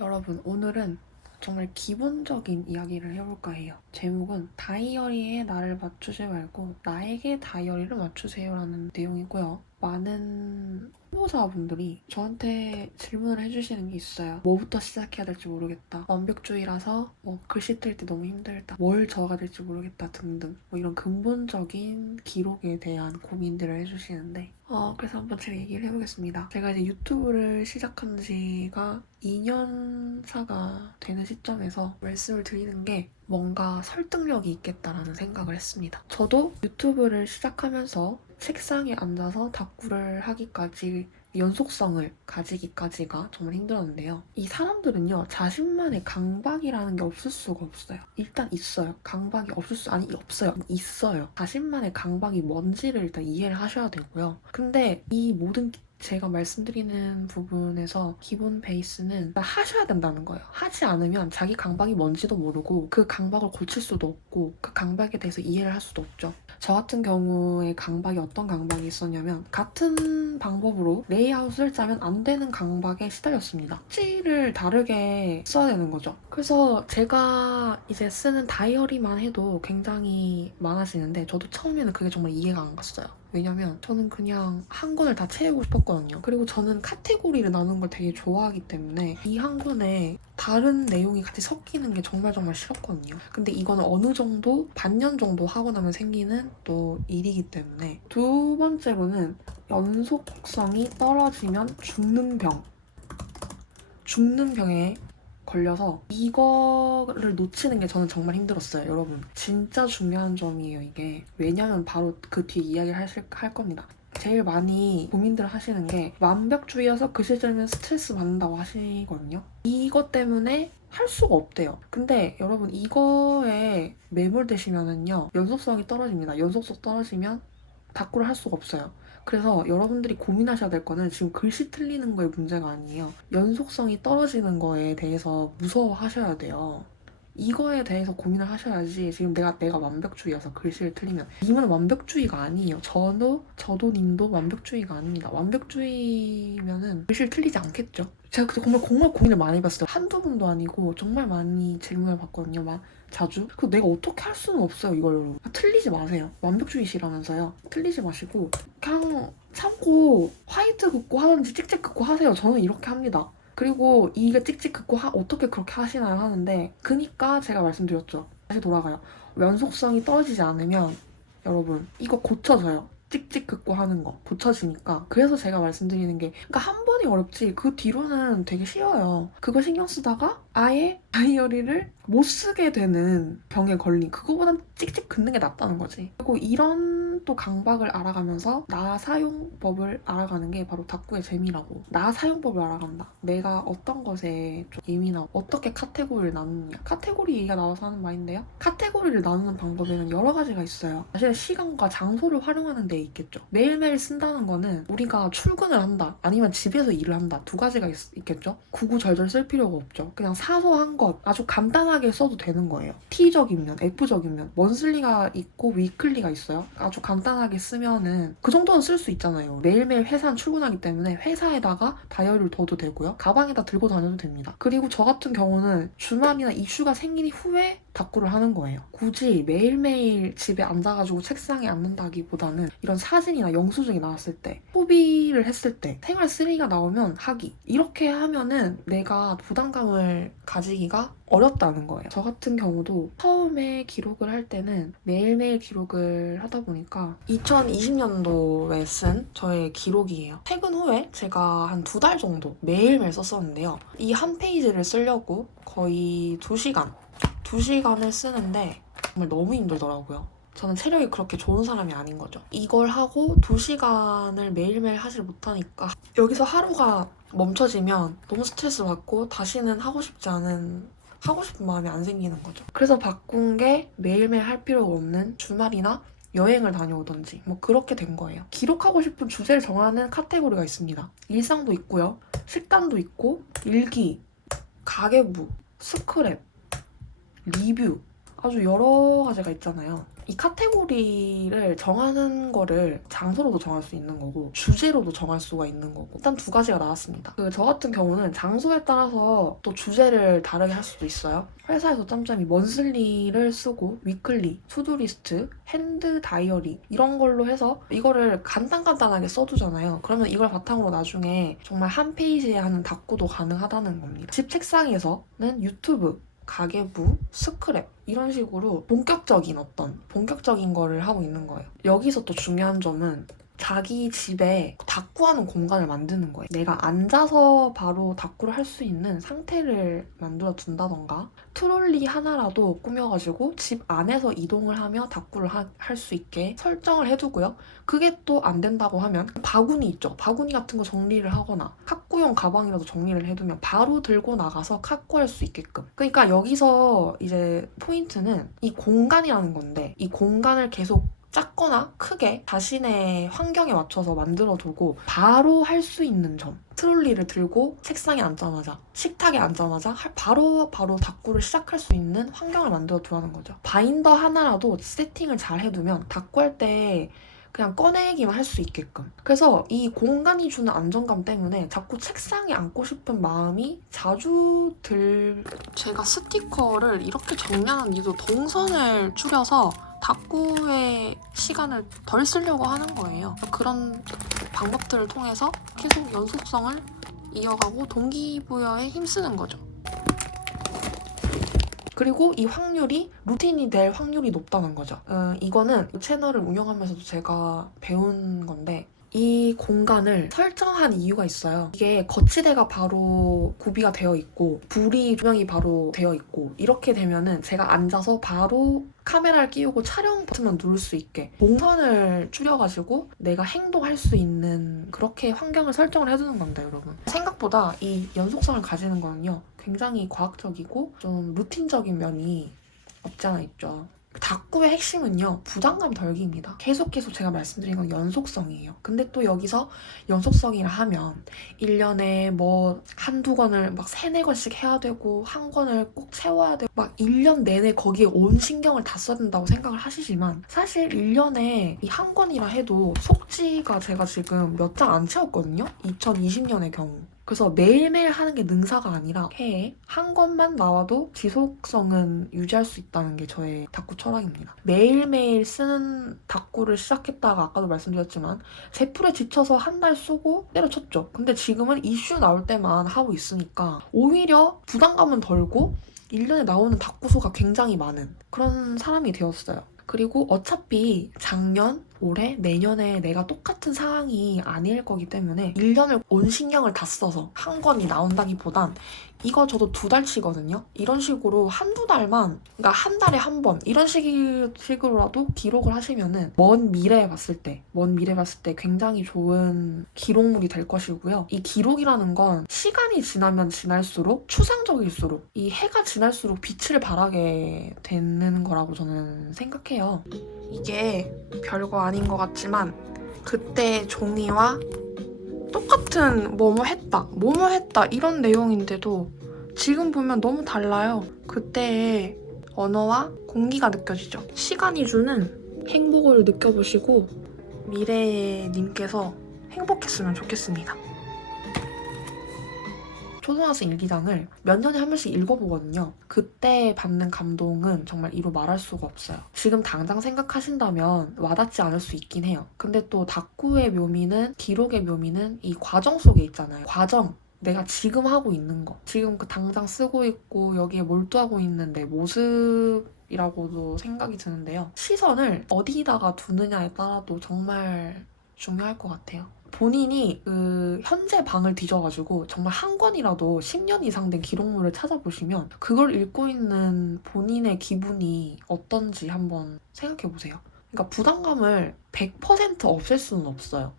여러분, 오늘은 정말 기본적인 이야기를 해볼까 해요. 제목은 다이어리에 나를 맞추지 말고 나에게 다이어리를 맞추세요라는 내용이고요. 많은 후보자분들이 저한테 질문을 해주시는 게 있어요. 뭐부터 시작해야 될지 모르겠다. 완벽주의라서 글씨 쓸 때 너무 힘들다. 뭘 적어야 될지 모르겠다 등등 이런 근본적인 기록에 대한 고민들을 해주시는데 그래서 한번 제가 얘기를 해보겠습니다. 제가 이제 유튜브를 시작한 지가 2년 차가 되는 시점에서 말씀을 드리는 게 뭔가 설득력이 있겠다라는 생각을 했습니다. 저도 유튜브를 시작하면서 책상에 앉아서 다꾸를 하기까지 연속성을 가지기까지가 정말 힘들었는데요. 이 사람들은요, 자신만의 강박이라는 게 없을 수가 없어요. 일단 있어요. 강박이 없어요. 있어요. 자신만의 강박이 뭔지를 일단 이해를 하셔야 되고요. 근데 이 모든 제가 말씀드리는 부분에서 기본 베이스는 하셔야 된다는 거예요. 하지 않으면 자기 강박이 뭔지도 모르고 그 강박을 고칠 수도 없고 그 강박에 대해서 이해를 할 수도 없죠. 저 같은 경우에 강박이 어떤 강박이 있었냐면 같은 방법으로 레이아웃을 짜면 안 되는 강박에 시달렸습니다. 찌를 다르게 써야 되는 거죠. 그래서 제가 이제 쓰는 다이어리만 해도 굉장히 많아지는데 저도 처음에는 그게 정말 이해가 안 갔어요. 왜냐면 저는 그냥 한 권을 다 채우고 싶었거든요. 그리고 저는 카테고리를 나누는 걸 되게 좋아하기 때문에 이 한 권에 다른 내용이 같이 섞이는 게 정말 싫었거든요. 근데 이거는 어느 정도 반년 정도 하고 나면 생기는 또 일이기 때문에. 두 번째로는 연속성이 떨어지면 죽는 병에 걸려서 이거를 놓치는 게 저는 정말 힘들었어요. 여러분, 진짜 중요한 점이에요, 이게. 왜냐면 바로 그 뒤에 이야기를 할 겁니다. 제일 많이 고민들 하시는 게 완벽주의여서 글씨 쓰면 스트레스 받는다고 하시거든요. 이것 때문에 할 수가 없대요. 근데 여러분, 이거에 매몰되시면은요, 연속성이 떨어집니다. 연속성 떨어지면 다꾸를 할 수가 없어요. 그래서 여러분들이 고민하셔야 될 거는 지금 글씨 틀리는 거에 문제가 아니에요. 연속성이 떨어지는 거에 대해서 무서워하셔야 돼요. 이거에 대해서 고민을 하셔야지. 지금 내가 완벽주의여서 글씨를 틀리면 님은 완벽주의가 아니에요. 저도 님도 완벽주의가 아닙니다. 완벽주의면은 글씨를 틀리지 않겠죠. 제가 그때 정말 고민을 많이 해봤어요. 한두 번도 아니고 정말 많이 질문을 받거든요. 막 자주. 그래서 내가 어떻게 할 수는 없어요, 이걸. 틀리지 마세요. 완벽주의시라면서요. 틀리지 마시고 그냥 참고 화이트 긋고 하든지 찍찍 긋고 하세요. 저는 이렇게 합니다. 그리고 이게 찍찍 긋고 어떻게 그렇게 하시나요 하는데, 그니까 제가 말씀드렸죠. 다시 돌아가요. 연속성이 떨어지지 않으면 여러분 이거 고쳐져요. 찍찍 긋고 하는 거 고쳐지니까. 그래서 제가 말씀드리는 게, 그러니까 한 번이 어렵지 그 뒤로는 되게 쉬워요. 그거 신경 쓰다가 아예 다이어리를 못 쓰게 되는 병에 걸린, 그거보단 찍찍 긋는 게 낫다는 거지. 그리고 이런 또 강박을 알아가면서 나 사용법을 알아가는 게 바로 다꾸의 재미라고. 나 사용법을 알아간다. 내가 어떤 것에 좀 예민하고 어떻게 카테고리를 나누느냐. 카테고리 얘기가 나와서 하는 말인데요. 카테고리를 나누는 방법에는 여러 가지가 있어요. 사실 시간과 장소를 활용하는 데 있겠죠. 매일매일 쓴다는 거는 우리가 출근을 한다, 아니면 집에서 일을 한다, 두 가지가 있겠죠. 구구절절 쓸 필요가 없죠. 그냥 사소한 것 아주 간단하게 써도 되는 거예요. T적인 면, F적인 면, 먼슬리가 있고 위클리가 있어요. 아주 간단하게 쓰면은 그 정도는 쓸 수 있잖아요. 매일매일 회사는 출근하기 때문에 회사에다가 다이어리를 둬도 되고요. 가방에다 들고 다녀도 됩니다. 그리고 저 같은 경우는 주말이나 이슈가 생긴 후에 다꾸를 하는 거예요. 굳이 매일매일 집에 앉아가지고 책상에 앉는다기보다는 이런 사진이나 영수증이 나왔을 때, 소비를 했을 때, 생활 쓰레기가 나오면 하기. 이렇게 하면은 내가 부담감을 가지기가 어렵다는 거예요. 저 같은 경우도 처음에 기록을 할 때는 매일매일 기록을 하다 보니까 2020년도에 쓴 저의 기록이에요. 퇴근 후에 제가 한 2달 정도 매일매일 썼었는데요. 이 한 페이지를 쓰려고 거의 2시간을 쓰는데 정말 너무 힘들더라고요. 저는 체력이 그렇게 좋은 사람이 아닌 거죠. 이걸 하고 2시간을 매일매일 하질 못하니까 여기서 하루가 멈춰지면 너무 스트레스 받고 다시는 하고 싶은 마음이 안 생기는 거죠. 그래서 바꾼 게 매일매일 할 필요가 없는 주말이나 여행을 다녀오던지 그렇게 된 거예요. 기록하고 싶은 주제를 정하는 카테고리가 있습니다. 일상도 있고요. 식단도 있고, 일기, 가계부, 스크랩, 리뷰, 아주 여러 가지가 있잖아요. 이 카테고리를 정하는 거를 장소로도 정할 수 있는 거고 주제로도 정할 수가 있는 거고 일단 두 가지가 나왔습니다. 저 같은 경우는 장소에 따라서 또 주제를 다르게 할 수도 있어요. 회사에서 짬짬이 먼슬리를 쓰고 위클리, 투두리스트, 핸드 다이어리 이런 걸로 해서 이거를 간단하게 써두잖아요. 그러면 이걸 바탕으로 나중에 정말 한 페이지에 하는 다꾸도 가능하다는 겁니다. 집 책상에서는 유튜브, 가계부, 스크랩 이런 식으로 본격적인 거를 하고 있는 거예요. 여기서 또 중요한 점은 자기 집에 다꾸하는 공간을 만드는 거예요. 내가 앉아서 바로 다꾸를 할 수 있는 상태를 만들어 둔다던가 트롤리 하나라도 꾸며가지고 집 안에서 이동을 하며 다꾸를 할 수 있게 설정을 해두고요. 그게 또 안 된다고 하면 바구니 있죠. 바구니 같은 거 정리를 하거나 카꾸용 가방이라도 정리를 해두면 바로 들고 나가서 카꾸할 수 있게끔. 그러니까 여기서 이제 포인트는 이 공간이라는 건데 이 공간을 계속 작거나 크게 자신의 환경에 맞춰서 만들어두고 바로 할 수 있는 점. 트롤리를 들고 책상에 앉자마자 식탁에 앉자마자 바로 다꾸를 시작할 수 있는 환경을 만들어 두라는 거죠. 바인더 하나라도 세팅을 잘 해두면 다꾸할 때 그냥 꺼내기만 할 수 있게끔. 그래서 이 공간이 주는 안정감 때문에 자꾸 책상에 앉고 싶은 마음이 자주 제가 스티커를 이렇게 정리하는 이유도 동선을 줄여서 다꾸의 시간을 덜 쓰려고 하는 거예요. 그런 방법들을 통해서 계속 연속성을 이어가고 동기부여에 힘쓰는 거죠. 그리고 이 확률이 루틴이 될 확률이 높다는 거죠. 이거는 채널을 운영하면서도 제가 배운 건데 이 공간을 설정한 이유가 있어요. 이게 거치대가 바로 구비가 되어 있고 불이 조명이 바로 되어 있고 이렇게 되면은 제가 앉아서 바로 카메라를 끼우고 촬영 버튼만 누를 수 있게 동선을 줄여가지고 내가 행동할 수 있는 그렇게 환경을 설정을 해두는 겁니다, 여러분. 생각보다 이 연속성을 가지는 거는요 굉장히 과학적이고 좀 루틴적인 면이 없지 않아 있죠. 다꾸의 핵심은요 부담감 덜기입니다. 계속 제가 말씀드린 건 연속성이에요. 근데 또 여기서 연속성이라 하면 1년에 뭐 한두 권을 막 3-4권씩 해야 되고 한 권을 꼭 채워야 되고 막 1년 내내 거기에 온 신경을 다 써야 된다고 생각을 하시지만 사실 1년에 이 한 권이라 해도 속지가 제가 지금 몇 장 안 채웠거든요. 2020년의 경우. 그래서 매일매일 하는 게 능사가 아니라 해에 한 권만 나와도 지속성은 유지할 수 있다는 게 저의 다꾸 철학입니다. 매일매일 쓰는 다꾸를 시작했다가 아까도 말씀드렸지만 제풀에 지쳐서 한 달 쓰고 때려쳤죠. 근데 지금은 이슈 나올 때만 하고 있으니까 오히려 부담감은 덜고 1년에 나오는 다꾸 수가 굉장히 많은 그런 사람이 되었어요. 그리고 어차피 작년, 올해, 내년에 내가 똑같은 상황이 아닐 거기 때문에 1년을 온 신경을 다 써서 한 권이 나온다기보단 이거 저도 2달치거든요. 이런 식으로 한두 달만, 그러니까 한 달에 한 번 이런 식으로라도 기록을 하시면은 먼 미래에 봤을 때 굉장히 좋은 기록물이 될 것이고요. 이 기록이라는 건 시간이 지나면 지날수록 추상적일수록 이 해가 지날수록 빛을 발하게 되는 거라고 저는 생각해요. 이게 별거 아닌 것 같지만 그때 종이와 똑같은 뭐뭐 했다 이런 내용인데도 지금 보면 너무 달라요. 그때의 언어와 공기가 느껴지죠. 시간이 주는 행복을 느껴보시고 미래의 님께서 행복했으면 좋겠습니다. 초등학생 일기장을 몇 년에 한 번씩 읽어보거든요. 그때 받는 감동은 정말 이루 말할 수가 없어요. 지금 당장 생각하신다면 와닿지 않을 수 있긴 해요. 근데 또 다꾸의 묘미는, 기록의 묘미는 이 과정 속에 있잖아요. 과정. 내가 지금 하고 있는 거. 지금 그 당장 쓰고 있고 여기에 몰두하고 있는 내 모습이라고도 생각이 드는데요. 시선을 어디다가 두느냐에 따라도 정말 중요할 것 같아요. 본인이 그 현재 방을 뒤져가지고 정말 한 권이라도 10년 이상 된 기록물을 찾아보시면 그걸 읽고 있는 본인의 기분이 어떤지 한번 생각해보세요. 그러니까 부담감을 100% 없앨 수는 없어요.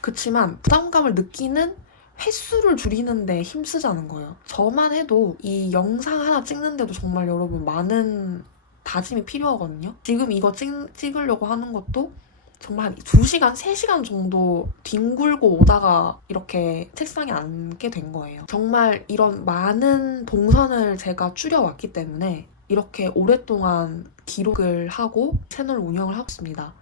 그치만 부담감을 느끼는 횟수를 줄이는데 힘쓰자는 거예요. 저만 해도 이 영상 하나 찍는데도 정말 여러분 많은 다짐이 필요하거든요. 지금 이거 찍으려고 하는 것도 정말 한 2시간, 3시간 정도 뒹굴고 오다가 이렇게 책상에 앉게 된 거예요. 정말 이런 많은 동선을 제가 줄여왔기 때문에 이렇게 오랫동안 기록을 하고 채널 운영을 하고 있습니다.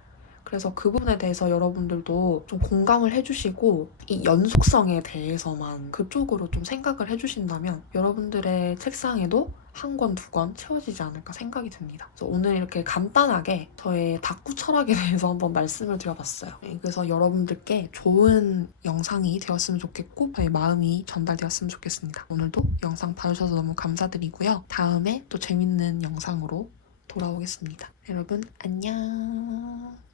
그래서 그 부분에 대해서 여러분들도 좀 공감을 해주시고 이 연속성에 대해서만 그쪽으로 좀 생각을 해주신다면 여러분들의 책상에도 한 권, 두 권 채워지지 않을까 생각이 듭니다. 그래서 오늘 이렇게 간단하게 저의 다꾸 철학에 대해서 한번 말씀을 드려봤어요. 그래서 여러분들께 좋은 영상이 되었으면 좋겠고 저의 마음이 전달되었으면 좋겠습니다. 오늘도 영상 봐주셔서 너무 감사드리고요. 다음에 또 재밌는 영상으로 돌아오겠습니다. 여러분 안녕.